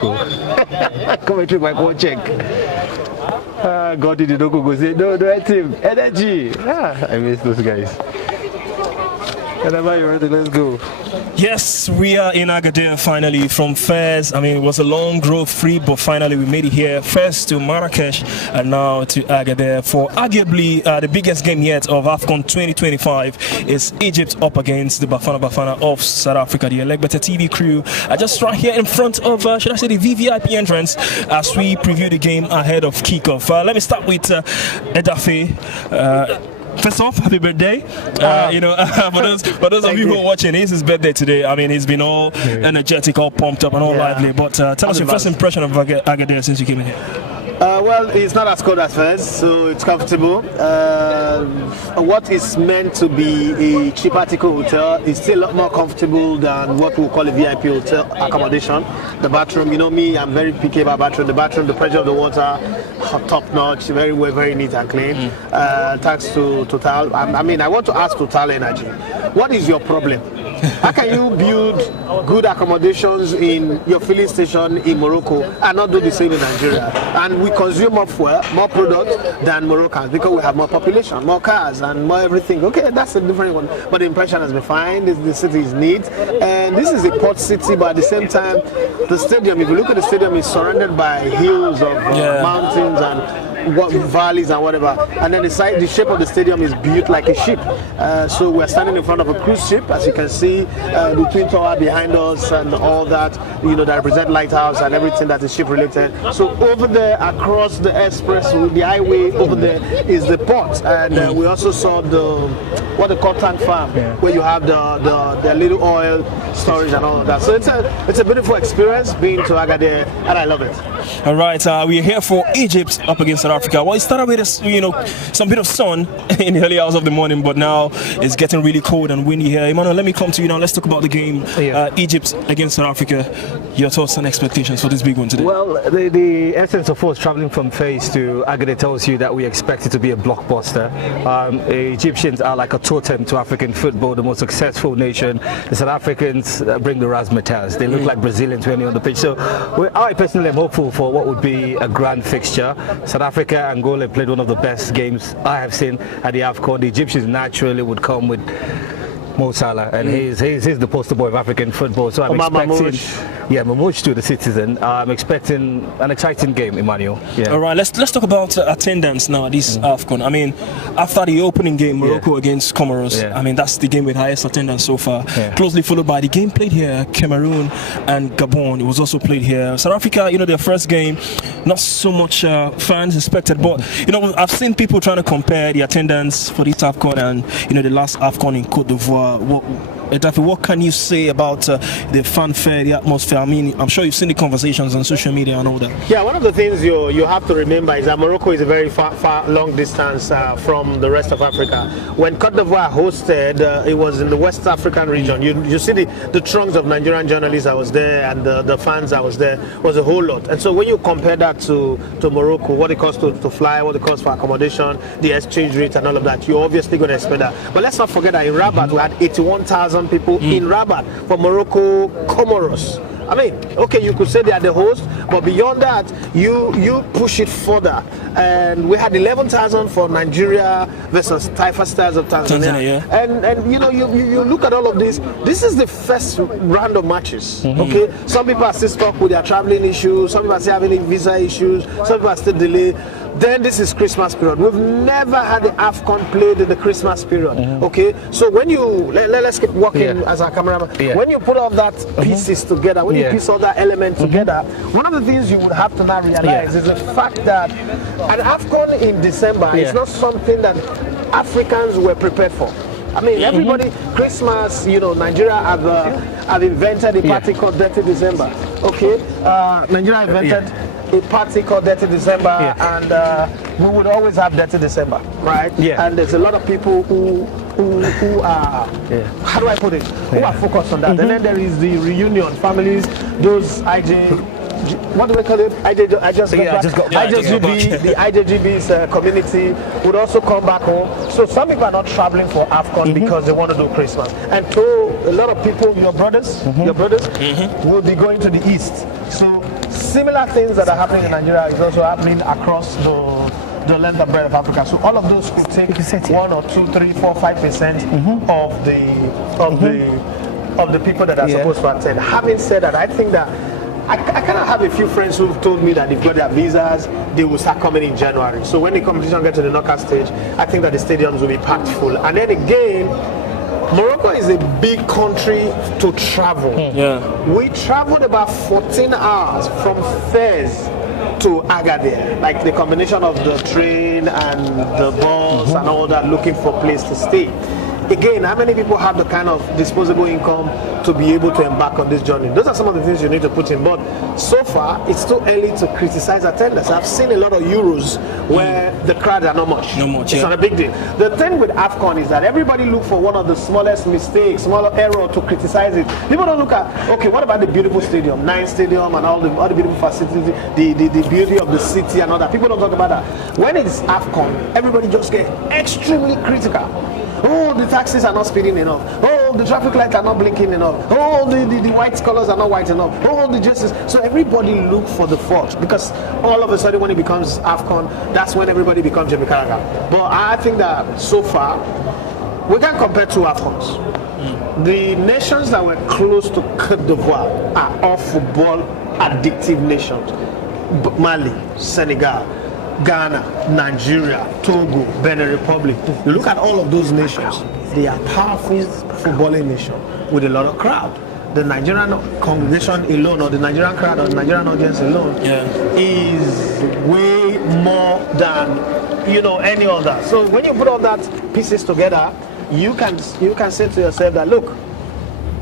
Commentary by Go check. God did the go say no team energy. I miss those guys. Whenever you're ready, let's go. Yes, we are in Agade finally from Fez. I mean, it was a long road free, but finally we made it here. First to Marrakesh and now to Agade for arguably the biggest game yet of AFCON 2025 is Egypt up against the Bafana of South Africa. The Elegbete TV crew are just right here in front of, should I say, the VVIP entrance as we preview the game ahead of kickoff. Let me start with Edafe. First off, happy birthday! For those of you who are watching, it's his birthday today. I mean, he's been all energetic, all pumped up, and all lively. But tell us your first impression of Agade since you came in here. Well, it's not as cold as first, so it's comfortable. What is meant to be a cheap article hotel is still a lot more comfortable than what we call a VIP hotel accommodation. The bathroom, you know me, I'm very picky about bathroom. The pressure of the water, top notch, very neat and clean. Thanks to Total. I mean, I want to ask Total Energy, what is your problem? How can you build good accommodations in your filling station in Morocco and not do the same in Nigeria? And we consume more fuel, more product than Moroccans because we have more population, more cars and more everything. Okay, that's a different one. But the impression has been fine. The city is neat. And this is a port city, but at the same time, the stadium, if you look at the stadium, is surrounded by hills of mountains and valleys and whatever, and then the shape of the stadium is built like a ship. So we're standing in front of a cruise ship, as you can see, the Twin Tower behind us and all that, that represent lighthouse and everything that is ship related. So over there, across the express, the highway over there is the port, and we also saw what they call tank farm, where you have the little oil storage and all of that. So it's a beautiful experience being to Agade, and I love it. All right, we're here for Egypt up against South Africa. Well, it started with some bit of sun in the early hours of the morning, but now it's getting really cold and windy here. Emmanuel, let me come to you now. Let's talk about the game. Egypt against South Africa. Your thoughts and expectations for this big one today? Well, the essence of us traveling from Fez to Agade tells you that we expect it to be a blockbuster. The Egyptians are like a totem to African football, the most successful nation. The South Africans bring the razzmatazz. They look like Brazilians when they're on the pitch. So I personally am hopeful for what would be a grand fixture. South Africa, Angola played one of the best games I have seen at the AFCON. The Egyptians naturally would come with Mo Salah, and he's the poster boy of African football. So I'm expecting, Mamouche to the Citizen. I'm expecting an exciting game, Emmanuel. All right, let's talk about attendance now at this AFCON. I mean, after the opening game, Morocco against Comoros, I mean, that's the game with highest attendance so far. Closely followed by the game played here, Cameroon and Gabon. It was also played here. South Africa, their first game, not so much fans expected, but I've seen people trying to compare the attendance for this AFCON and the last AFCON in Cote d'Ivoire. What can you say about the fanfare, the atmosphere? I mean, I'm sure you've seen the conversations on social media and all that. Yeah, one of the things you have to remember is that Morocco is a very far long distance from the rest of Africa. When Cote d'Ivoire hosted, it was in the West African region. You see the trunks of Nigerian journalists that was there and the fans that was there was a whole lot. And so when you compare that to Morocco, what it costs to fly, what it costs for accommodation, the exchange rate and all of that, you're obviously going to expect that. But let's not forget that in Rabat, we had 81,000 people in Rabat for Morocco, Comoros. I mean, okay, you could say they are the host, but beyond that, you push it further. And we had 11,000 for Nigeria versus Taifa Stars of Tanzania. And you look at all of this. This is the first round of matches. Okay, some people are still stuck with their traveling issues. Some people are still having visa issues. Some people are still delayed. Then this is Christmas period. We've never had the AFCON played in the Christmas period. Okay, so when you let's keep working as a cameraman. When you put all that pieces together, when you piece all that element together, one of the things you would have to now realize is the fact that an AFCON in December is not something that Africans were prepared for. I mean, everybody, Christmas, Nigeria have invented a party called Dirty December. Okay, Nigeria invented a party called Dirty December, and we would always have Dirty December, right? And there's a lot of people who are, how do I put it, who are focused on that. And then there is the reunion, families, those what do we call it? I just got back. IJGB, the IJGB's community would also come back home. So some people are not traveling for AFCON because they want to do Christmas. And so a lot of people, your brothers will be going to the east. So similar things that are happening in Nigeria is also happening across the length and breadth of Africa. So all of those could take 1 or 2, 3, 4, 5% of the people that are supposed to attend. Having said that, I think that I kind of have a few friends who've told me that they've got their visas, they will start coming in January. So when the competition gets to the knockout stage, I think that the stadiums will be packed full. And then again, Morocco is a big country to travel. We traveled about 14 hours from Fez to Agade, like the combination of the train and the bus and all that, looking for a place to stay. Again, how many people have the kind of disposable income to be able to embark on this journey? Those are some of the things you need to put in. But so far, it's too early to criticize attendance. I've seen a lot of Euros where the crowds are not much. It's not a big deal. The thing with AFCON is that everybody look for one of the smallest mistakes, smaller error to criticize it. People don't look at, okay, what about the beautiful stadium, Nine Stadium and all the beautiful facilities, the beauty of the city and all that. People don't talk about that. When it's AFCON, everybody just gets extremely critical. Oh, the taxis are not speeding enough. Oh, the traffic lights are not blinking enough. Oh, the white colors are not white enough. Oh, the justice. So everybody look for the fault, because all of a sudden when it becomes AFCON, that's when everybody becomes Jimmy Carragher. But I think that so far, we can compare two AFCONs. The nations that were close to Côte d'Ivoire are all football addictive nations. Mali, Senegal, Ghana, Nigeria, Togo, Benin Republic. You look at all of those nations, they are powerful footballing nations with a lot of crowd. The Nigerian congregation alone, or the Nigerian crowd, or the Nigerian audience alone, is way more than any other. So when you put all that pieces together, you can say to yourself that, look,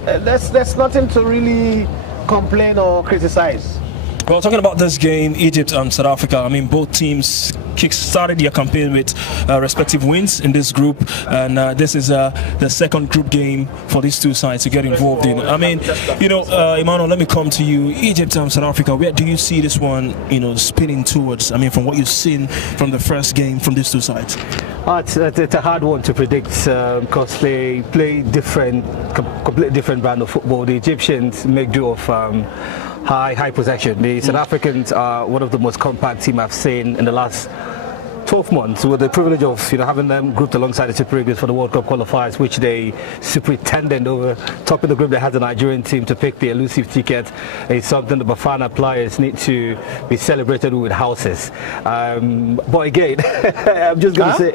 there's nothing to really complain or criticize. Well, talking about this game, Egypt and South Africa, I mean, both teams kick-started their campaign with respective wins in this group, and this is the second group game for these two sides to get involved in. I mean, Emmanuel, let me come to you. Egypt and South Africa, where do you see this one, spinning towards? I mean, from what you've seen from the first game from these two sides. It's a hard one to predict because they play completely different brand of football. The Egyptians make do of high possession. The South Africans are one of the most compact team I've seen in the last 12 months, with the privilege of having them grouped alongside the Super Eagles for the World Cup qualifiers, which they superintended over top of the group. They had the Nigerian team to pick the elusive ticket. It's something the Bafana players need to be celebrated with houses. But again, I'm just going to say,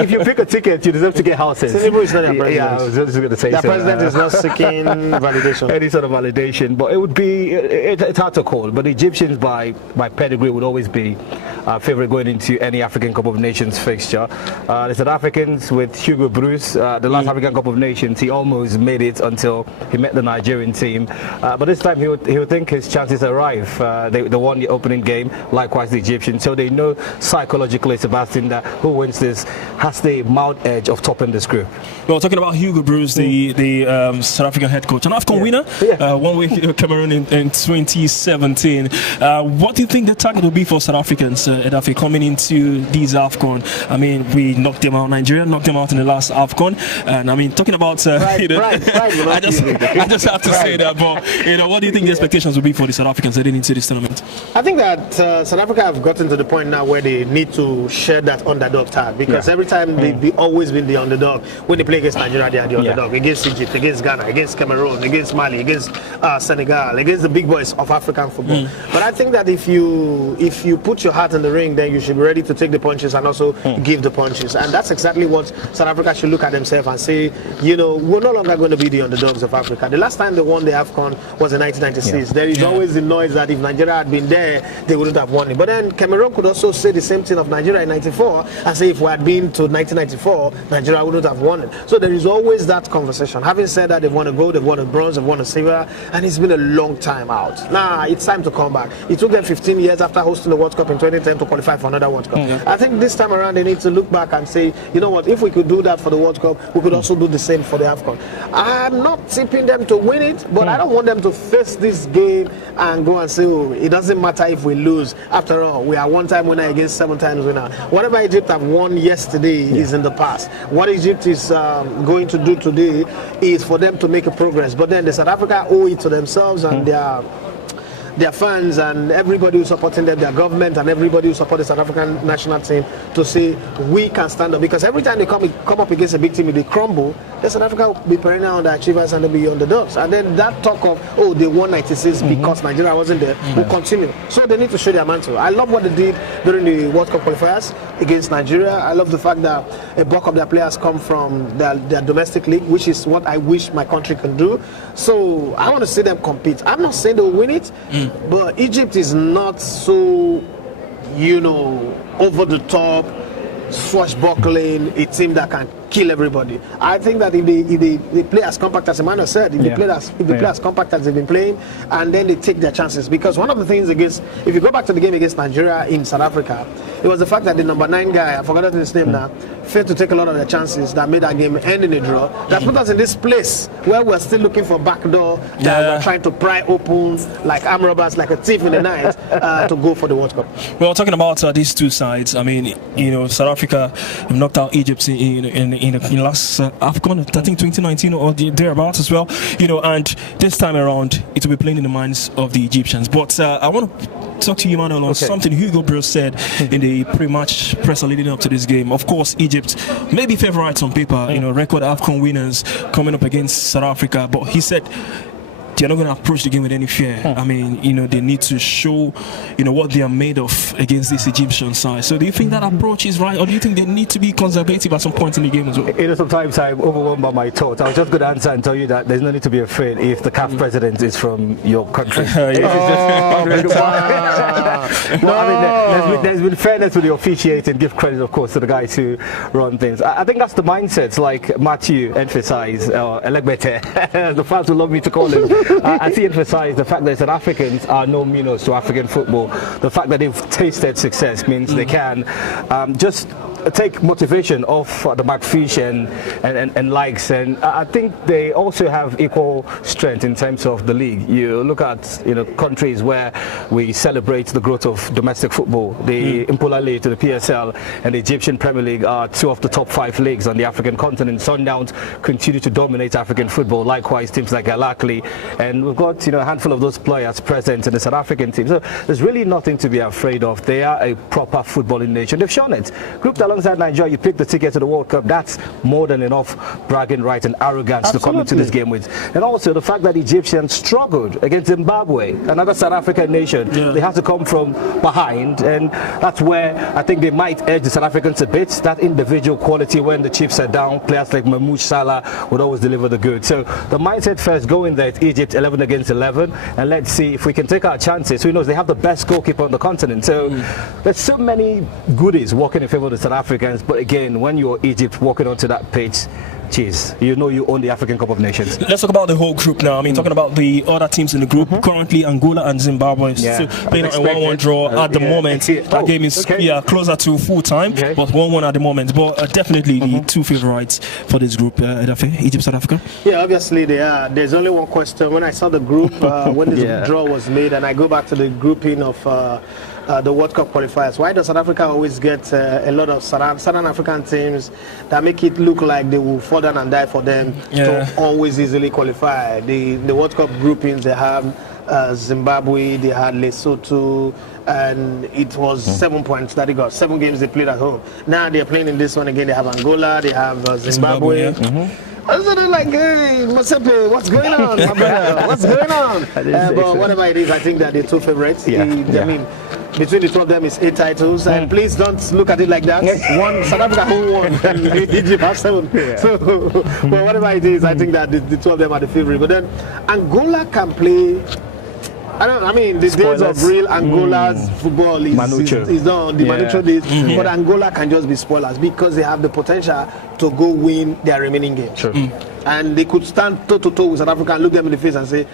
if you pick a ticket, you deserve to get houses. Tinubu is not their president. Yeah, I was just going to say the president is not seeking validation. Any sort of validation, but it would be it's hard to call. But the Egyptians, by pedigree, would always be favorite going into any African Cup of Nations fixture. The South Africans with Hugo Bruce, the last African Cup of Nations, he almost made it until he met the Nigerian team. But this time he would think his chances arrive. They won the opening game, likewise the Egyptians. So they know psychologically, Sebastian, that who wins this has the mild edge of topping this group. Well, talking about Hugo Bruce, the South African head coach, an AFCON winner, one with Cameroon in 2017. What do you think the target will be for South Africans, Edafe, coming into these AFCON? I mean, we knocked them out, Nigeria knocked them out in the last AFCON, and I mean, talking about I just have to say that. But what do you think the expectations will be for the South Africans heading into this tournament? I think that South Africa have gotten to the point now where they need to share that underdog tag, because every time they've always been the underdog. When they play against Nigeria, they are the underdog. Against Egypt, against Ghana, against Cameroon, against Mali, against Senegal, against the big boys of African football. But I think that if you put your heart in the ring, then you should be ready to take the punches and also give the punches. And that's exactly what South Africa should look at themselves and say, we're no longer going to be the underdogs of Africa. The last time they won the AFCON was in 1996. There is always the noise that if Nigeria had been there, they wouldn't have won it. But then Cameroon could also say the same thing of Nigeria in 94 and say if we had been to 1994, Nigeria wouldn't have won it. So there is always that conversation. Having said that, they've won a gold, they've won a bronze, they've won a silver, and it's been a long time out. Now it's time to come back. It took them 15 years after hosting the World Cup in 2010 to qualify for another World Cup. I think this time around they need to look back and say, you know what, if we could do that for the World Cup, we could also do the same for the AFCON. I'm not tipping them to win it, but I don't want them to face this game and go and say, oh, it doesn't matter if we lose. After all, we are one-time winner against 7 times winner. Whatever Egypt have won yesterday is in the past. What Egypt is going to do today is for them to make a progress. But then the South Africa owe it to themselves and their fans and everybody who's supporting them, their government and everybody who supports the South African national team to say we can stand up. Because every time they come up against a big team, if they crumble, then South Africa will be perennial underachievers and they'll be underdogs. And then that talk of, oh, they won 96 because Nigeria wasn't there, will continue. So they need to show their mantle. I love what they did during the World Cup qualifiers against Nigeria. I love the fact that a bulk of their players come from their domestic league, which is what I wish my country can do. So I want to see them compete. I'm not saying they'll win it, but Egypt is not so, over the top, swashbuckling, a team that can kill everybody. I think that if they play as compact as Emmanuel said, if they play as compact as they've been playing, and then they take their chances. Because one of the things if you go back to the game against Nigeria in South Africa, it was the fact that the number 9 guy, I forgot his name now, failed to take a lot of the chances that made that game end in a draw. That put us in this place where we're still looking for backdoor, that we're trying to pry open like arm robbers, like a thief in the night, to go for the World Cup. Well, talking about these two sides, I mean, South Africa knocked out Egypt in last AFCON, I think 2019 or thereabouts as well, and this time around it will be playing in the minds of the Egyptians. But I want to talk to you, Emmanuel, on something Hugo Broos said in the pre-match presser leading up to this game. Of course, Egypt may be favourites on paper, record AFCON winners coming up against South Africa, but he said they're not going to approach the game with any fear. I mean, they need to show, what they are made of against this Egyptian side. So do you think that approach is right, or do you think they need to be conservative at some point in the game as well? Sometimes I'm overwhelmed by my thoughts. I was just going to answer and tell you that there's no need to be afraid if the CAF president is from your country. There's been fairness with the officiating. Give credit, of course, to the guys who run things. I think that's the mindset, like Matthew emphasized, or Elegbete, the fans will love me to call him. As he emphasized, the fact that South Africans are no minnows to African football. The fact that they've tasted success means they can just take motivation off the McFish and likes, and I think they also have equal strength in terms of the league. You look at countries where we celebrate the growth of domestic football. The Impola League to the PSL and the Egyptian Premier League are two of the top 5 leagues on the African continent. Sundowns continue to dominate African football. Likewise, teams like Al-Ahly, and we've got a handful of those players present in the South African team. So there's really nothing to be afraid of. They are a proper footballing nation. They've shown it. Grouped alongside Nigeria, you pick the ticket to the World Cup. That's more than enough bragging right and arrogance to come into this game with. And also the fact that the Egyptians struggled against Zimbabwe, another South African nation. They have to come from behind, and that's where I think they might edge the South Africans a bit. That individual quality, when the chips are down, players like Mahmoud Salah would always deliver the goods. So the mindset first, going there at Egypt 11 against 11, and let's see if we can take our chances. Who knows, they have the best goalkeeper on the continent. So there's so many goodies working in favor of the South Africans. But again, when you're Egypt walking onto that pitch, cheers, you own the African Cup of Nations. Let's talk about the whole group now. I mean, talking about the other teams in the group, currently Angola and Zimbabwe still playing a 1-1 draw at the moment. That game is closer to full time, but 1-1 at the moment. But definitely the two favourites for this group, Egypt, South Africa. Yeah, obviously they are. There's only one question. When I saw the group, when this draw was made, and I go back to the grouping of the World Cup qualifiers, why does South Africa always get a lot of Southern African teams that make it look like they will fall down and die for them to always easily qualify? The World Cup groupings, they have Zimbabwe, they had Lesotho, and it was 7 points that they got. 7 games they played at home. Now they're playing in this one again. They have Angola, they have Zimbabwe. I was like, hey, Mosepe, what's going on, my brother? What's going on? But whatever it is, I think that the two favorites. I mean, between the two of them is 8 titles, and please don't look at it like that. One South Africa who won, Egypt have 7. So, but whatever it is, I think that the two of them are the favorite. But then Angola can play. I mean, the days of real Angola's football is on the Manucho days, but Angola can just be spoilers because they have the potential to go win their remaining games. And they could stand toe-to-toe with South Africa and look them in the face and say,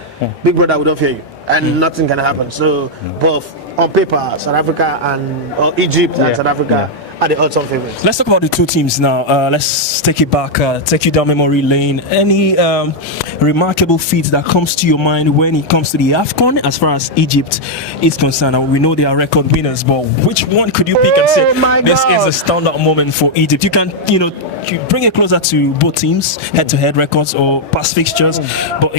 big brother, we don't fear you. And nothing can happen. So, both on paper, South Africa and Egypt and South Africa are the odds-on favorites. Let's talk about the two teams now. Let's take it back, take you down memory lane. Any remarkable feat that comes to your mind when it comes to the AFCON as far as Egypt is concerned? And we know they are record winners, but which one could you pick and say this is a standout moment for Egypt? You can, you bring it closer to both teams, head-to-head records or past fixtures, but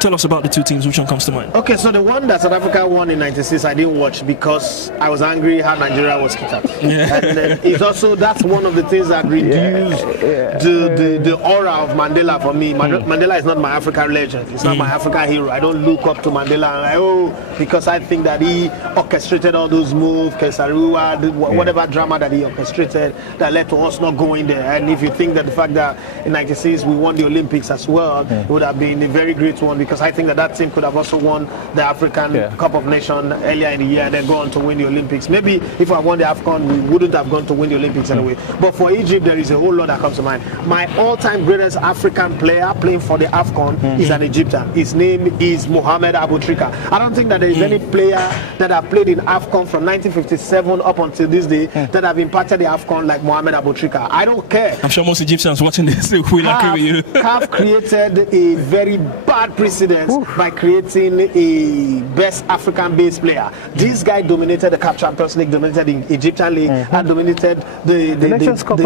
tell us about the two teams. Which one comes to mind? Okay, so the one that South Africa won in '96, I didn't watch because I was angry how Nigeria was kicked out. Yeah. And it's also, that's one of the things that reduced the aura of Mandela for me. Mandela is not my African legend. It's not my African hero. I don't look up to Mandela and because I think that he orchestrated all those moves, Kesarua, whatever drama that he orchestrated that led to us not going there. And if you think that the fact that in '96 we won the Olympics as well, it would have been a very great one, because I think that team could have also won the African Cup of Nations earlier in the year and then go on to win the Olympics. Maybe if I won the AFCON, we wouldn't have gone to win the Olympics anyway. But for Egypt, there is a whole lot that comes to mind. My all-time greatest African player playing for the AFCON is an Egyptian. His name is Mohamed Aboutrika. I don't think that there is any player that have played in AFCON from 1957 up until this day that have impacted the AFCON like Mohamed Aboutrika. I don't care. I'm sure most Egyptians watching this will agree with you. Have created a very bad precedent by creating a best African-based player. This guy dominated the CAF Champions League, dominated the Egyptian League, and dominated the Nations Cup.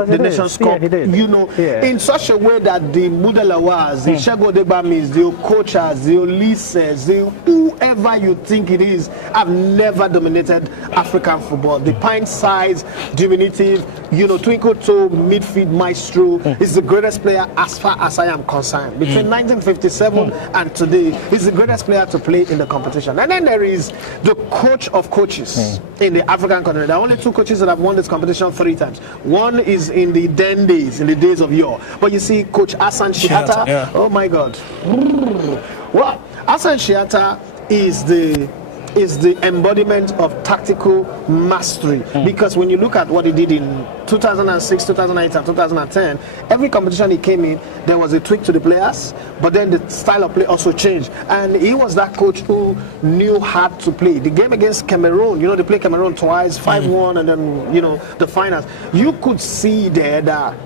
In such a way that the Mudalawas, the Shego Debamis, the Okochas, the Olises, the whoever you think it is, have never dominated African football. The pint-sized, diminutive, twinkle-toe midfield maestro is the greatest player as far as I am concerned. Between 1957 and today, he's the greatest player to play in the competition. And then there is the coach of coaches in the African continent. There are only two coaches that have won this competition 3 times. One is in the then days, in the days of yore. But you see, Coach Hassan Shiata, oh my God. Well, Hassan Shiata is the embodiment of tactical mastery, because when you look at what he did in 2006, 2008 and 2010, every competition he came in, there was a tweak to the players, but then the style of play also changed, and he was that coach who knew how to play. The game against Cameroon, they played Cameroon twice, 5-1, and then the finals, you could see there that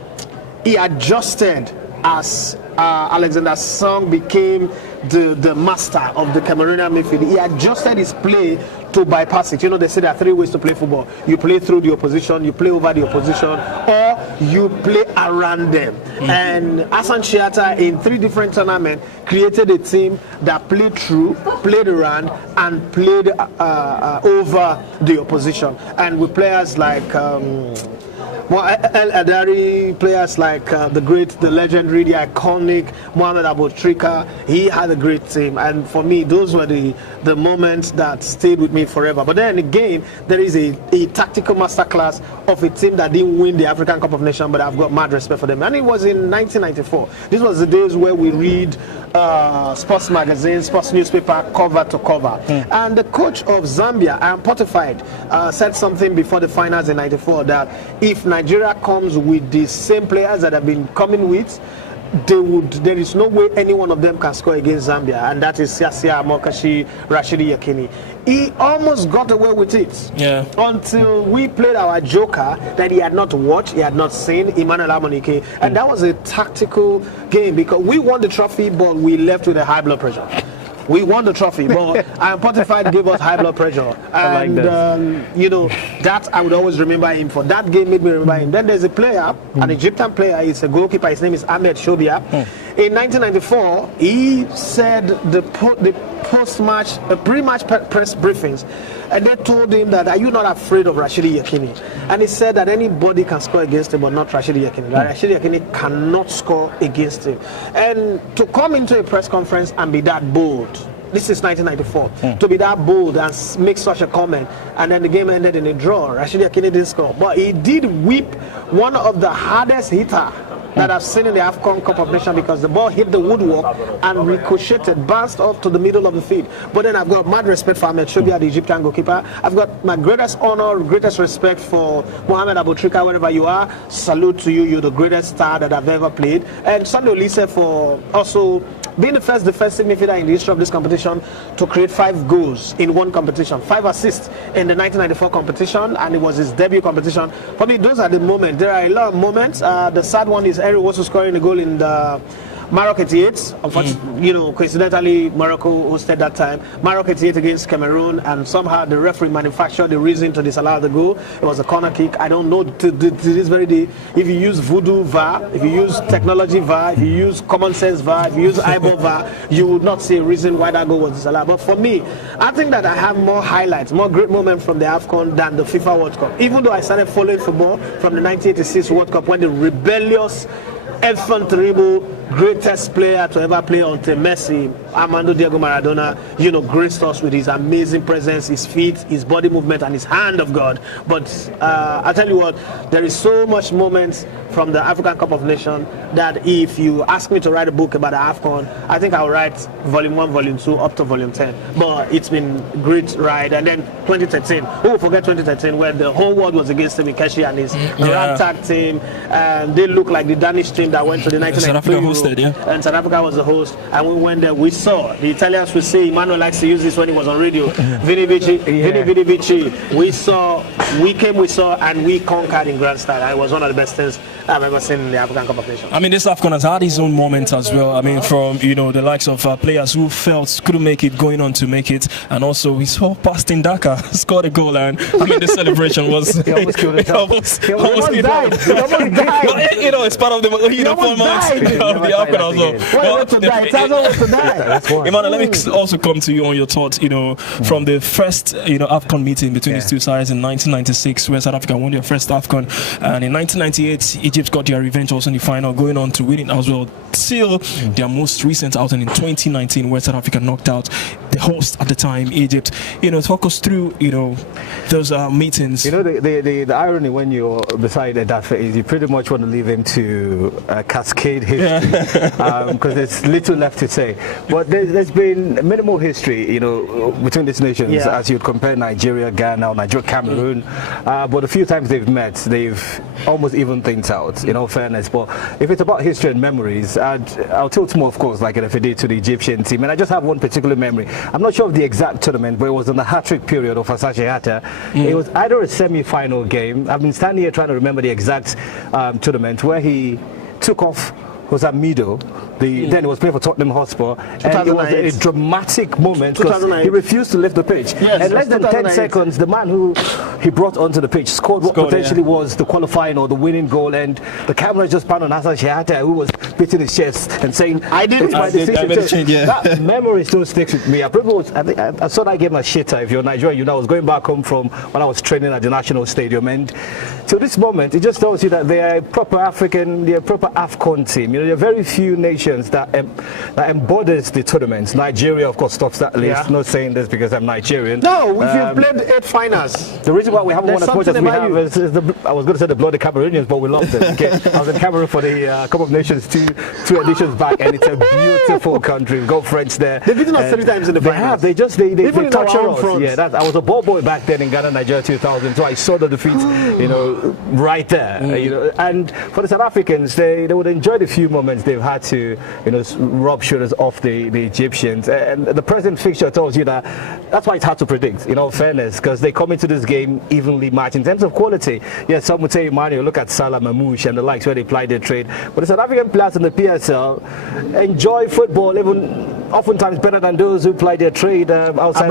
he adjusted as Alexander Song became the master of the Cameroonian midfield. He adjusted his play to bypass it. They say there are 3 ways to play football. You play through the opposition, you play over the opposition, or you play around them. And Hassan Shiata, in 3 different tournaments, created a team that played through, played around, and played over the opposition. And with players like El Adari, players like the legendary, the iconic Mohamed Aboutrika, he had a great team, and for me, those were the moments that stayed with me forever. But then again, there is a tactical masterclass of a team that didn't win the African Cup of Nations, but I've got mad respect for them. And it was in 1994. This was the days where we read sports magazines, sports newspaper, cover to cover. And the coach of Zambia, Pontified, said something before the finals in '94 that if Nigeria comes with the same players that have been coming with, there is no way any one of them can score against Zambia, and that is Siasia Amokachi, Rashidi Yakini. He almost got away with it until we played our joker that he had not watched, he had not seen, Emmanuel Amonike, and that was a tactical game because we won the trophy, but we left with a high blood pressure. We won the trophy, but Pontified gave us high blood pressure. And, that I would always remember him for. That game made me remember him. Then there's a player, an Egyptian player, he's a goalkeeper, his name is Ahmed Shobia. In 1994, he said the post-match, pre-match press briefings, and they told him that, are you not afraid of Rashidi Yakini? And he said that anybody can score against him, but not Rashidi Yakini. That Rashidi Yakini cannot score against him. And to come into a press conference and be that bold, this is 1994, to be that bold and make such a comment, and then the game ended in a draw. Rashidi Yakini didn't score, but he did whip one of the hardest hitter that I've seen in the AFCON Cup of Nations, because the ball hit the woodwork and ricocheted, bounced off to the middle of the field. But then I've got mad respect for Ahmed Shobia, the Egyptian goalkeeper. I've got my greatest honor, greatest respect for Mohamed Aboutrika, wherever you are. Salute to you, you're the greatest star that I've ever played. And Sunday Olise for also being the first defensive midfielder in the history of this competition to create 5 goals in one competition, 5 assists in the 1994 competition, and it was his debut competition. For me, those are the moments. There are a lot of moments. The sad one is Eric Wosu scoring a goal in the Maroc 88, unfortunately, coincidentally, Morocco hosted that time. Maroc 88 against Cameroon, and somehow the referee manufactured the reason to disallow the goal. It was a corner kick. I don't know to this very day if you use voodoo VAR, if you use technology VAR, if you use common sense VAR, if you use eyeball VAR, you would not see a reason why that goal was disallowed. But for me, I think that I have more highlights, more great moments from the AFCON than the FIFA World Cup. Even though I started following football from the 1986 World Cup when the rebellious, infantile, greatest player to ever play until Messi, Armando Diego Maradona, graced us with his amazing presence, his feet, his body movement, and his hand of God. But I tell you what, there is so much moments from the African Cup of Nations that if you ask me to write a book about the AFCON, I think I'll write volume 1, volume 2, up to volume 10. But it's been a great ride. And then 2013, who will forget 2013, where the whole world was against Timmy Keshi and his ragtag team. And they look like the Danish team that went to the 1992 and South Africa was the host, and we went there. We saw the Italians would say, Emmanuel likes to use this when he was on radio. Vini Vici. We saw, and we conquered in grand style. And it was one of the best things I've ever seen in the African Cup of Nations. I mean, this AFCON has had its own moments as well. I mean, from the likes of players who felt couldn't make it, going on to make it, and also we saw Pastin Daka scored a goal, and I mean the celebration was he almost killed himself. He almost died. It's part of the format. Emmanuel, let me also come to you on your thoughts, from the first, AFCON meeting between these two sides in 1996, where South Africa won their first AFCON, and in 1998, Egypt got their revenge also in the final, going on to win it as well, till their most recent outing in 2019, where South Africa knocked out the host at the time, Egypt. Talk us through, those meetings. The irony when you're beside Edafe is you pretty much want to leave him to cascade history, because there's little left to say. But there's been minimal history, between these nations, as you'd compare Nigeria, Ghana, Cameroon. But a few times they've met, they've almost evened things out, in all fairness. But if it's about history and memories, I'll tilt more, of course, like an FAD to the Egyptian team. And I just have one particular memory. I'm not sure of the exact tournament, but it was in the hat-trick period of Asache Hatta. It was either a semi-final game. I've been standing here trying to remember the exact tournament where he took off. Was at Mido. Then he was playing for Tottenham Hotspur, and it was a dramatic moment because he refused to lift the pitch. Yes, and less than 10 seconds, the man who he brought onto the pitch scored what potentially was the qualifying or the winning goal, and the camera just panned on Hassan Shehata, who was beating his chest and saying, "I did my decision." That memory still sticks with me. I saw that game at Shita. If you're Nigerian, I was going back home from when I was training at the National Stadium, and to this moment, it just tells you that they are a proper African, they're a proper AFCON team. There are very few nations that embodies the tournaments. Nigeria, of course, tops that list. Not saying this because I'm Nigerian. No, if you've played 8 finals. The reason why we haven't won as much as we have is I was going to say the bloody Cameroonians, but we love them. Okay? I was in Cameroon for the Cup of Nations two editions back, and it's a beautiful country. We've got friends there. They've beaten us 3 times in the finals. They touch us. Yeah, I was a ball boy back then in Ghana, Nigeria 2000, so I saw the defeat, right there. And for the South Africans, they would enjoy the few moments they've had to, rub shoulders off the Egyptians. And the present fixture tells you that's why it's hard to predict, in all fairness, because they come into this game evenly matched in terms of quality. Yes, some would say, Emmanuel, look at Salah, Mamouche, and the likes where they ply their trade. But the South African players in the PSL enjoy football even oftentimes better than those who ply their trade outside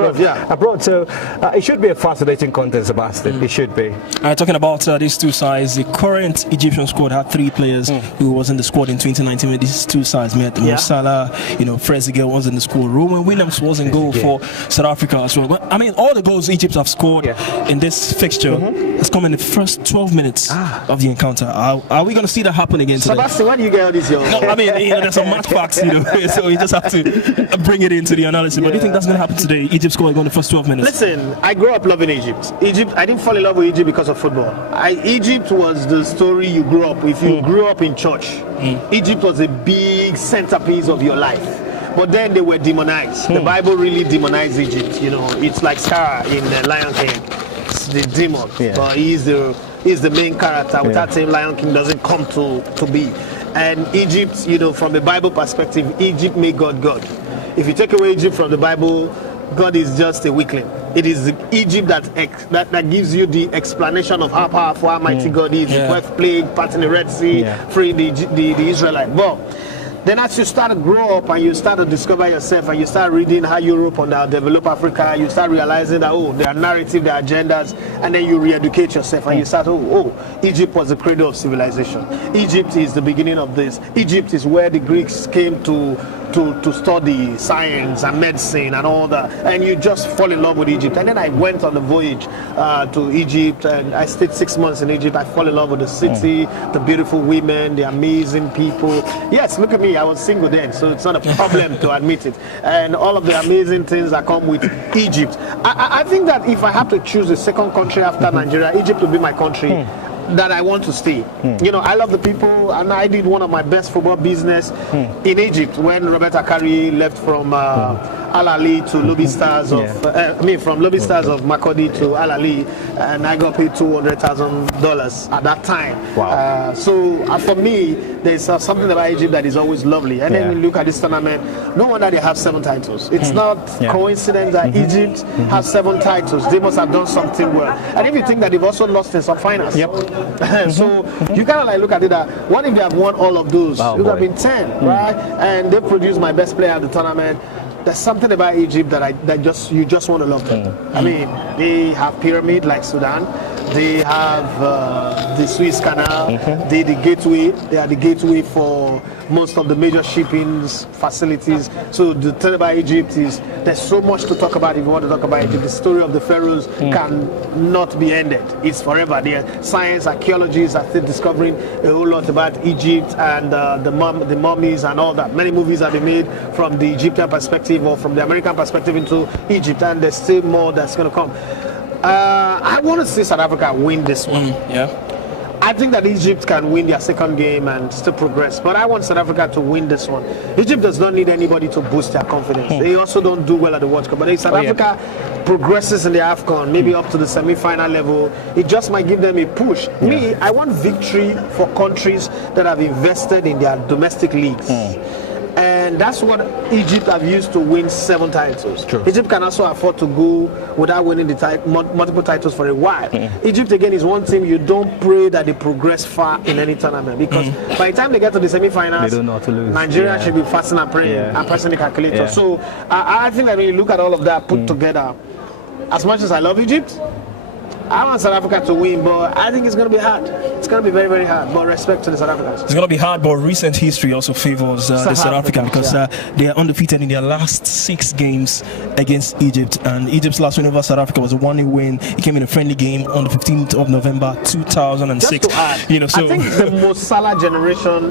abroad. So it should be a fascinating contest, Sebastian. It should be. Talking about these two sides, the current Egyptian squad had 3 players who was in the squad in 2019 when these two sides met. Mo Salah, Frezigel was in the squad. Roman Williams was in goal for South Africa as well. But, I mean, all the goals Egypt have scored in this fixture has come in the first 12 minutes of the encounter. Are we going to see that happen again today? Sebastian, why do you get all these young? No, I mean, there's some match facts, so you just have to bring it into the analysis. But do you think that's going to happen today? Egypt scored in the first 12 minutes. Listen, I grew up loving Egypt. I didn't fall in love with Egypt because of football. Egypt was the story you grew up with. If you grew up in church, Egypt was a big centerpiece of your life. But then they were demonized. The Bible really demonized Egypt. It's like Scar in Lion King. It's the demon. But he's the main character. Without him, Lion King doesn't come to be. And Egypt, you know, from a Bible perspective, Egypt made God God. If you take away Egypt from the Bible, God is just a weakling. It is Egypt that gives you the explanation of how powerful, how mighty God is. The 12th plague, parting the Red Sea, freeing the Israelites. But then as you start to grow up and you start to discover yourself and you start reading how Europe underdeveloped Africa, you start realizing that, oh, there are narrative, there are agendas, and then you re-educate yourself and you start, Egypt was the cradle of civilization. Egypt is the beginning of this. Egypt is where the Greeks came to study science and medicine and all that, and you just fall in love with Egypt. And then I went on a voyage to Egypt, and I stayed 6 months in Egypt. I fell in love with the city, the beautiful women, the amazing people. Yes, look at me, I was single then, so it's not a problem to admit it. And all of the amazing things that come with Egypt. I think that if I have to choose a second country after Nigeria, Egypt would be my country that I want to stay. You know, I love the people, and I did one of my best football business in Egypt when Roberto Akari left from Al Ahly to Lobby Stars of from Lobby Stars of Makurdi to Al Ahly, and I got paid $200,000 at that time. Wow. So for me, there's something about Egypt that is always lovely. And then we look at this tournament, no wonder they have 7 titles. It's not coincidence that Egypt has 7 titles. They must have done something well. And if you think that they've also lost in some finals, so you kind of like look at it that what if they have won all of those? It would have been 10, right? And they produced my best player at the tournament. There's something about Egypt that you just want to love them. I mean, they have pyramid like Sudan. They have the Suez Canal. They are the gateway for most of the major shipping facilities. So the thing about Egypt is there's so much to talk about if you want to talk about Egypt. The story of the pharaohs can not be ended. It's forever. The science, archaeologists are still discovering a whole lot about Egypt and the mummies and all that. Many movies have been made from the Egyptian perspective or from the American perspective into Egypt, and there's still more that's going to come. I want to see South Africa win this one. I think that Egypt can win their second game and still progress, but I want South Africa to win this one. Egypt does not need anybody to boost their confidence. They also don't do well at the World Cup, but if South Africa progresses in the AFCON, maybe up to the semi-final level, it just might give them a push. Me, I want victory for countries that have invested in their domestic leagues. And that's what Egypt have used to win 7 titles. True. Egypt can also afford to go without winning the multiple titles for a while. Egypt, again, is one team you don't pray that they progress far in any tournament, because by the time they get to the semi-finals, they don't know how to lose. Nigeria should be fasting and praying and pressing the calculator. So I think that when you look at all of that put together, as much as I love Egypt, I want South Africa to win, but I think it's going to be hard. It's going to be very, very hard. But respect to the South Africans. It's going to be hard, but recent history also favors the South Africans because they are undefeated in their last 6 games against Egypt. And Egypt's last win over South Africa was a 1-0 win. It came in a friendly game on the 15th of November 2006. Just to add, I think the Mo Salah generation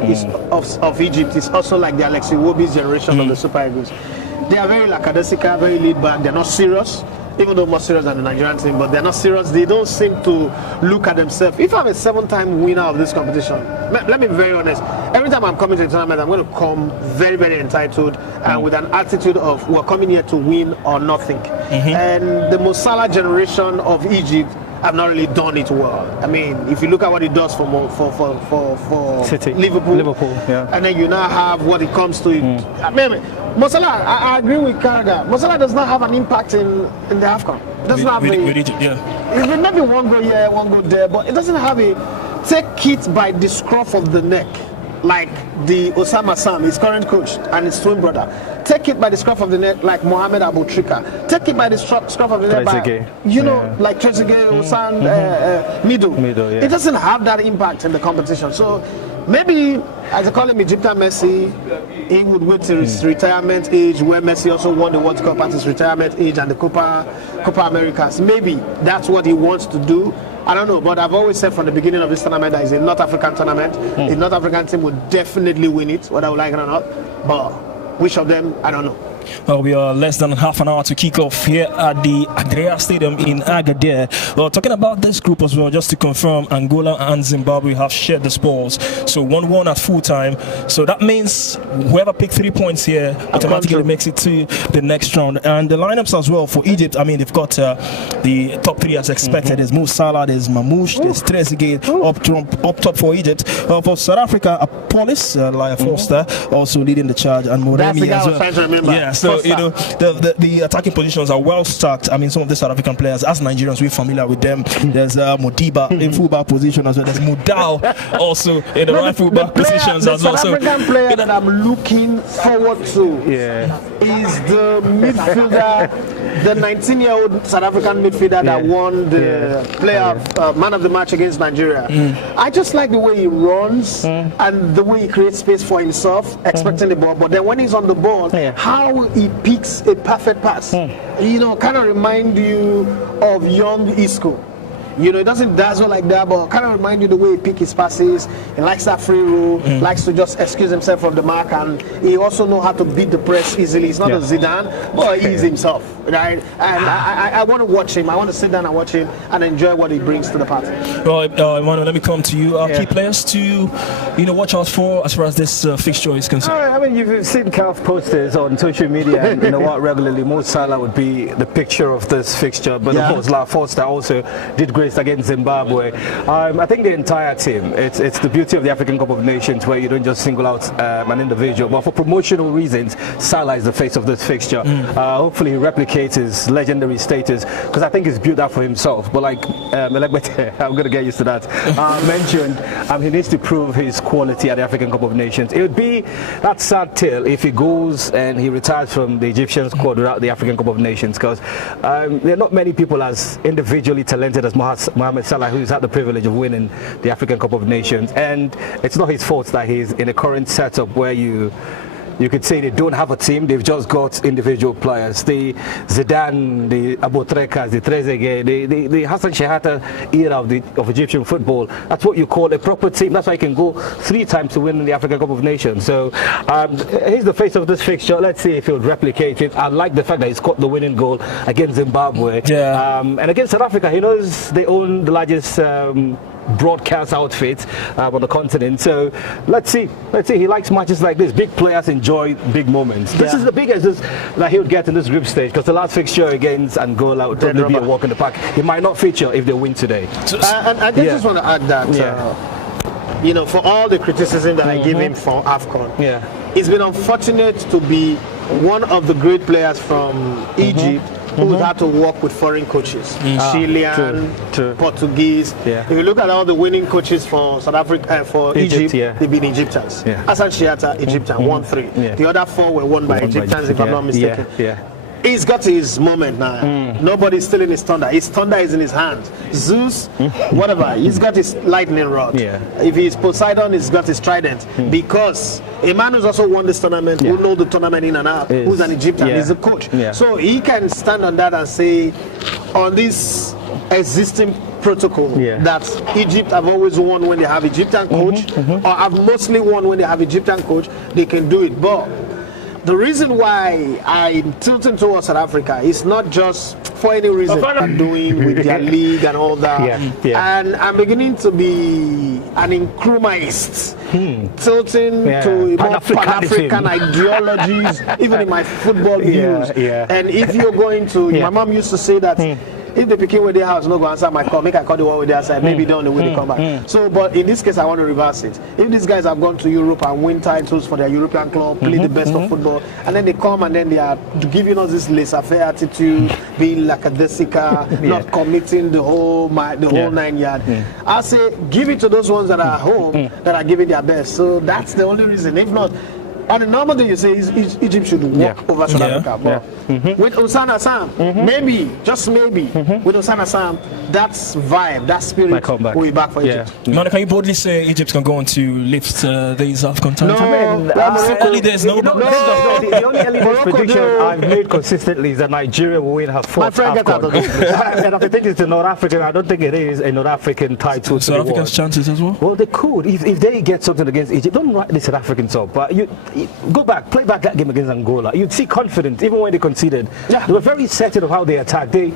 of Egypt is also like the Alexi Iwobi's generation of the Super Eagles. They are very lackadaisical, very laid back. They're not serious. Even though more serious than the Nigerian team, but they're not serious. They don't seem to look at themselves. If I'm a 7-time winner of this competition, let me be very honest. Every time I'm coming to the tournament, I'm going to come very, very entitled and with an attitude of we're coming here to win or nothing. And the Mo Salah generation of Egypt have not really done it well. I mean, if you look at what it does for City. Liverpool, and then you now have what it comes to it. I mean, Mo Salah, I agree with Canada. Mo Salah does not have an impact in the AFCON. Does not have it maybe one go here, one go there, but it doesn't have a take it by the scruff of the neck, like the Osama Sam, his current coach, and his twin brother. Take it by the scruff of the neck, like Mohamed Abu Trika. Take it by the scruff of the neck, like Trezeguet, Osan, Mido. It doesn't have that impact in the competition. So maybe, as I call him Egyptian Messi, he would wait till his retirement age, where Messi also won the World Cup at his retirement age and the Copa Americas. Maybe that's what he wants to do. I don't know, but I've always said from the beginning of this tournament that it's a North African tournament. A North African team would definitely win it, whether I like it or not. But which of them, I don't know. Well, we are less than half an hour to kick off here at the Agade Stadium in Agade. Well, talking about this group as well, just to confirm, Angola and Zimbabwe have shared the spoils. So 1-1 at full time. So that means whoever picked 3 points here automatically makes it to the next round. And the lineups as well for Egypt, I mean, they've got the top 3 as expected. There's Mo Salah, there's Mamouche, there's Trezeguet up top for Egypt. For South Africa, Apollos, Laia Foster, also leading the charge, and Moremi as well. Trying to remember. Yeah, so Foster. you know the attacking positions are well stacked. I mean, some of the South African players, as Nigerians, we're familiar with them. There's Modiba in fullback position as well. There's Mudau also in the right fullback positions as well. The South African player that I'm looking forward to is the midfielder, the 19-year-old South African midfielder that won the man of the match against Nigeria. I just like the way he runs and the way he creates space for himself, expecting the ball. But then when he's on the ball, how he picks a perfect pass, kind of remind you of young Isco. It doesn't dazzle like that, but kind of remind you the way he picks his passes. He likes that free roll, likes to just excuse himself from the mark, and he also knows how to beat the press easily. He's not a Zidane, but he's himself, right? And I want to watch him. I want to sit down and watch him and enjoy what he brings to the party. Well, Emmanuel, let me come to you. Key players to watch out for as far as this fixture is concerned. I mean, you've seen CAF posters on social media, and regularly Mo Salah would be the picture of this fixture, but of course, Laia Foster also did great against Zimbabwe. I think the entire team, it's the beauty of the African Cup of Nations where you don't just single out an individual, but for promotional reasons, Salah is the face of this fixture. Hopefully he replicates his legendary status, because I think he's built that for himself. But like I'm going to get used to that. Mentioned, he needs to prove his quality at the African Cup of Nations. It would be that sad tale if he goes and he retires from the Egyptian squad without the African Cup of Nations, because there are not many people as individually talented as Mohamed Salah, who's had the privilege of winning the African Cup of Nations. And it's not his fault that he's in a current setup where you could say they don't have a team, they've just got individual players. The Zidane, the Abotrekas, the Trezeguet, the Hassan Shehata era of Egyptian football, that's what you call a proper team. That's why you can go 3 times to win the African Cup of Nations. So he's the face of this fixture. Let's see if he'll replicate it. I like the fact that he scored the winning goal against Zimbabwe. And against South Africa, he knows they own the largest broadcast outfit on the continent. So let's see. He likes matches like this. Big players enjoy big moments. This is the biggest that he would get in this group stage, because the last fixture against Angola would probably be a walk in the park. He might not feature if they win today. And I just want to add that for all the criticism that I give him for AFCON, it's been unfortunate to be one of the great players from Egypt who had to work with foreign coaches, Chilean, Portuguese. If you look at all the winning coaches for South Africa, for Egypt, they've been Egyptians. Hassan Shehata, Egyptian, 1-3. The other 4 were won by Egyptians, if I'm not mistaken. He's got his moment now. Nobody's stealing his thunder. His thunder is in his hands. Zeus, whatever, he's got his lightning rod. If he's Poseidon, he's got his trident. Because a man who's also won this tournament, who knows the tournament in and out, who's an Egyptian, he's a coach. So he can stand on that and say, on this existing protocol, that Egypt have always won when they have Egyptian coach, or have mostly won when they have Egyptian coach, they can do it. But the reason why I'm tilting towards South Africa is not just for any reason they're doing with their league and all that. And I'm beginning to be an Nkrumahist, tilting to more Pan-African ideologies, even in my football views. And if you're going to, my mom used to say that, if the Peking with their house no go answer my call, make I call the one with their side, maybe down the way they come back. So, but in this case, I want to reverse it. If these guys have gone to Europe and win titles for their European club, play the best of football, and then they come and then they are giving us this laissez-faire attitude, being like a Desica, not committing the whole 9 yards. I say, give it to those ones that are at home, that are giving their best. So that's the only reason. If not, on a normal day, you say Egypt should walk over South Africa. But with Osana Sam, maybe, just maybe, with Osana Sam, that vibe, that spirit will be back for Egypt. Manu, can you boldly say Egypt can go on to lift these AFCON titles? Early days, the only early days prediction I've made consistently is that Nigeria will win her 4th AFCON. And if I think it's a North African, I don't think it is a North African title. South Africa's chances as well? Well, they could. If they get something against Egypt, don't write the South Africans up. But go back, play back that game against Angola. You'd see confidence, even when they conceded. Yeah. They were very certain of how they attacked. They,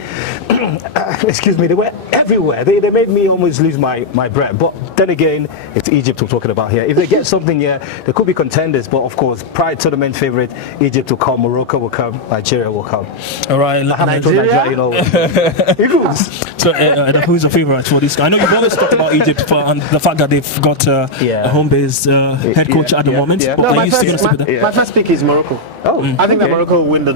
excuse me, they were everywhere. They made me almost lose my breath. But then again, it's Egypt we're talking about here. If they get something here, they could be contenders. But of course, prior tournament favorite, Egypt will come, Morocco will come, Nigeria will come. All right, Nigeria, you know. So, who's your favorite for this? I know you've always talked about Egypt and the fact that they've got a home-based head coach at the moment. Yeah. No, my first pick is Morocco. Oh, I think that Morocco will win the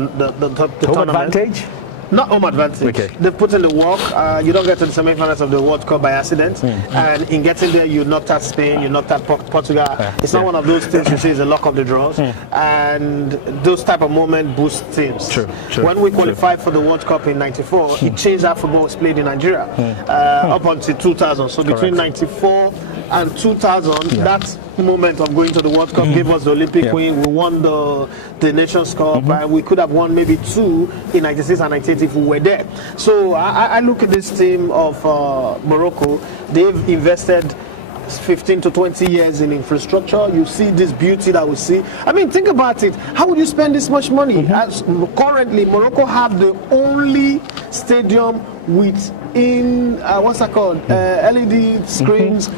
tournament. Advantage? Not home advantage. Okay. They've put in the work. You don't get to the semi-finals of the World Cup by accident. And in getting there, you knocked out Spain, you knocked out Portugal. It's not one of those things you say is a luck of the draws. And those type of moments boost teams. True. When we qualified for the World Cup in '94, it changed how football was played in Nigeria up until 2000. So between '94 and 2000, that moment of going to the World Cup gave us the Olympic win. We won the Nations Cup. We could have won maybe 2 in '96 and '98 if we were there. So I look at this team of Morocco. They've invested 15 to 20 years in infrastructure. You see this beauty that we see. I mean, think about it. How would you spend this much money? As currently, Morocco have the only stadium with what's that called? LED screens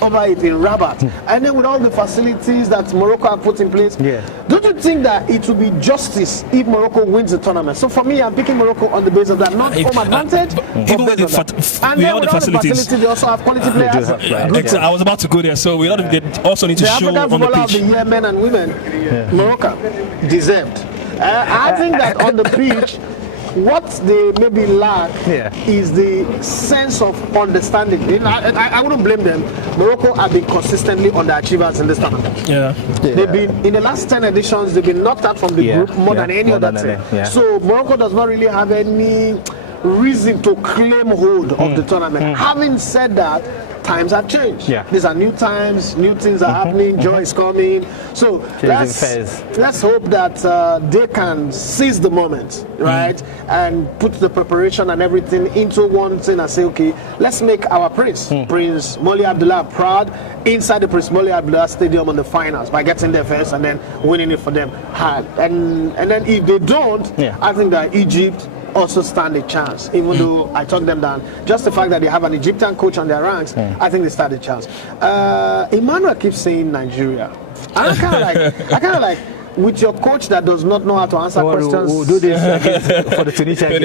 over it in Rabat. And then with all the facilities that Morocco have put in place, don't you think that it would be justice if Morocco wins the tournament? So for me, I'm picking Morocco on the basis of that, not home advantage. Even with all the facilities, they also have quality players. I was about to go there, so we also need to show on the pitch. The African footballer of the year, men and women, Morocco, deserved. I think that on the pitch, what they maybe lack is the sense of understanding. I wouldn't blame them. Morocco have been consistently underachievers in this tournament. They've been, in the last 10 editions, they've been knocked out from the group more than any other team. So Morocco does not really have any reason to claim hold of the tournament. Having said that, times have changed. These are new times, new things are happening, joy is coming. So let's hope that they can seize the moment, right? And put the preparation and everything into one thing and say, okay, let's make our Prince Moulay Abdullah proud inside the Prince Moulay Abdullah Stadium on the finals by getting there first and then winning it for them hard. And then if they don't, I think that Egypt also stand a chance, even though I talk them down. Just the fact that they have an Egyptian coach on their ranks, I think they stand a chance. Emmanuel keeps saying Nigeria. And I kind of like, with your coach that does not know how to answer questions. We'll do this for the Tunisia game.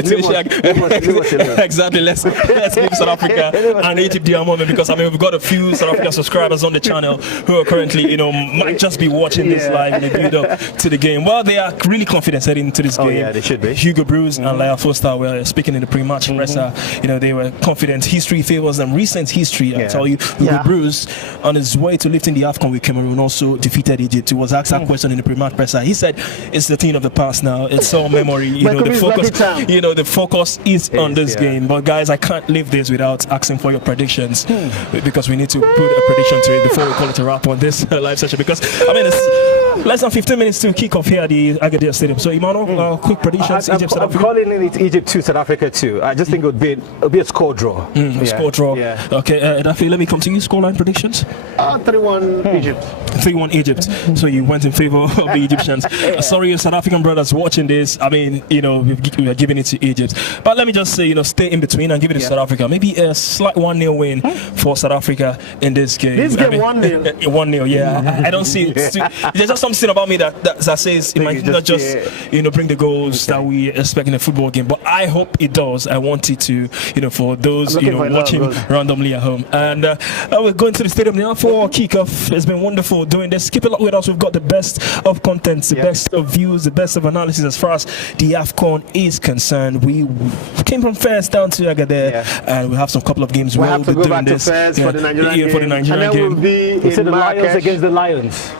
Exactly. Let's give South Africa and Egypt their moment, because I mean we've got a few South African subscribers on the channel who are currently, might just be watching this live in the build up to the game. Well, they are really confident heading into this game. Yeah, they should be. Hugo Broos and Laia Foster were speaking in the pre-match presser. They were confident. History favors them. Recent history, I tell you. Hugo Broos, on his way to lifting the AFCON with Cameroon, also defeated Egypt. He was asked that question in the pre-match presser. He said it's the thing of the past now. It's all memory. The focus is on this game. But guys, I can't leave this without asking for your predictions, because we need to put a prediction to it before we call it a wrap on this live session. Because I mean, it's less than 15 minutes to kick off here at the Agade Stadium. So Emmanuel, quick predictions. Egypt, South Africa. I'm calling it Egypt 2, South Africa 2. I just think it would be a score draw. Score draw. Okay, Dafi, let me come to you. Scoreline predictions. 3-1 Egypt. 3-1 Egypt. So you went in favor of the Egyptians. Sorry, South African brothers watching this. I mean, we are giving it to Egypt. But let me just say, stay in between and give it to South Africa. Maybe a slight 1-0 win for South Africa in this game. This game 1-0. 1-0, yeah. I don't see it. There's just something about me that says it might not just bring the goals that we expect in a football game. But I hope it does. I want it to, for those watching randomly at home. And we're going to the stadium now for kickoff. It's been wonderful doing this. Keep it up with us. We've got the best of content, the best of views, the best of analysis as far as the AFCON is concerned. We came from Fez down to Agade, and we have some couple of games. We'll have to go back to Fez for the Nigerian game. And then we'll be in the Lions against the Lions.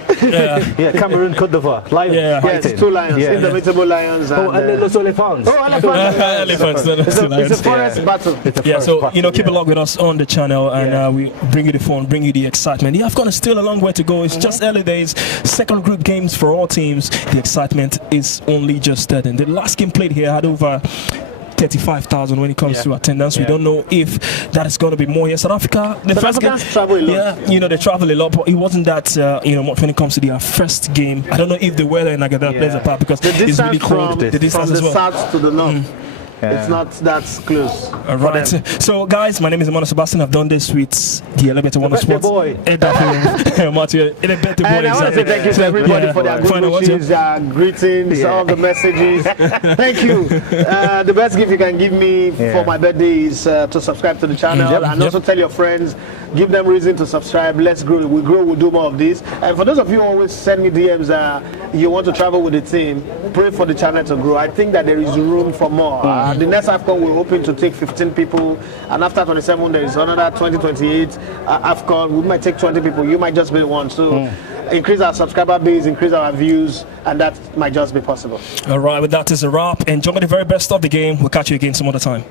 Cameroon, Côte d'Ivoire. Lions. Yes, 2 Lions, indomitable Lions. And then Los Elephants. Elephants. It's a forest battle. So keep it locked with us on the channel, and we bring you the fun, bring you the excitement. The AFCON is still a long way to go. It's just early days. Second group games for all teams. The excitement is only just starting. The last game played here had over 35,000 when it comes to attendance. We don't know if that is going to be more here. South Africa, the first game, travel a lot. Yeah, you know, they travel a lot, but it wasn't that much when it comes to their first game. I don't know if the weather in Agade plays a part because it's really cold. The distance from the south to the north. It's not that close. All right. So, guys, my name is Emmanuel Sebastian. I've done this with the Elevator One Sports. Boy. And I want to say thank you to everybody for their good wishes, greetings, all the messages. Thank you. The best gift you can give me for my birthday is to subscribe to the channel and also tell your friends. Give them reason to subscribe. Let's grow. We grow. We'll do more of this. And for those of you who always send me DMs, you want to travel with the team, pray for the channel to grow. I think that there is room for more. The next AFCON we're hoping to take 15 people, and after 27 there is another 2028 AFCON. We might take 20 people. You might just be one. So increase our subscriber base, increase our views, and that might just be possible. All right. With that is a wrap. Enjoy the very best of the game. We'll catch you again some other time.